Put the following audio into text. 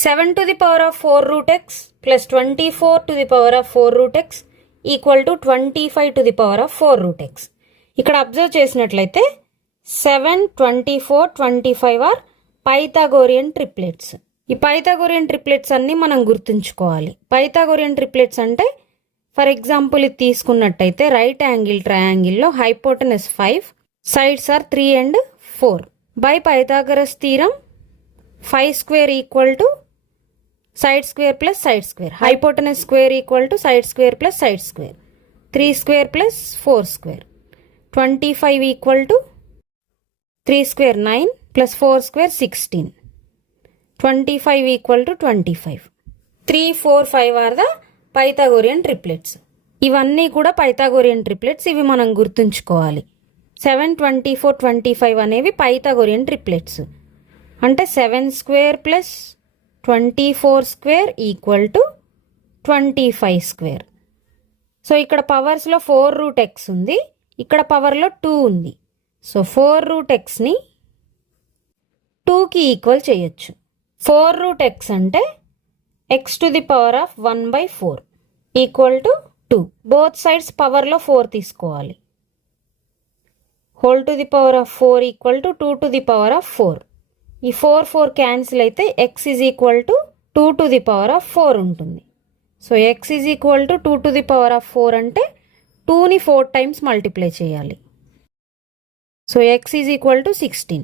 7 to the power of 4 root x plus 24 to the power of 4 root x equal to 25 to the power of 4 root x. ఇక్కడ observe చేసినట్లయితే 7, 24, 25 are Pythagorean triplets. ఈ Pythagorean triplets అన్ని మనం గుర్తుంచుకోవాలి. Pythagorean triplets అంటే for example ఇది తీసుకున్నట్టయితే right angle ట్రయాంగిల్లో hypotenuse 5, sides are 3 and 4. By Pythagoras theorem 5 square equal to side square plus side square. Hypotenuse square equal to side square plus side square. 3 square plus 4 square. 25 equal to 3 square 9 plus 4 square 16. 25 equal to 25. 3, 4, 5 are the Pythagorean triplets. ఇవన్నీ కూడా Pythagorean triplets. ఇవి మనం గుర్తుంచుకోవాలి. 7, 24, 25 అనేవి Pythagorean triplets. అంటే 7 square plus 24 square equal to 25 square. So ఇక్కడ పవర్స్లో 4 root x ఉంది, ఇక్కడ పవర్లో 2 ఉంది. సో 4 root xని 2కి ఈక్వల్ చేయొచ్చు. 4 root x అంటే x to the power of 1/4 equal to 2. Both sides పవర్లో 4 తీసుకోవాలి. Whole to the power of 4 equal to 2 to the power of 4. ఈ 4, 4 క్యాన్సిల్ అయితే x is equal to 2 to the power of 4 ఉంటుంది. So x is equal to 2 to the power of 4 అంటే 2ని 4 times multiply చేయాలి. So x is equal to 16.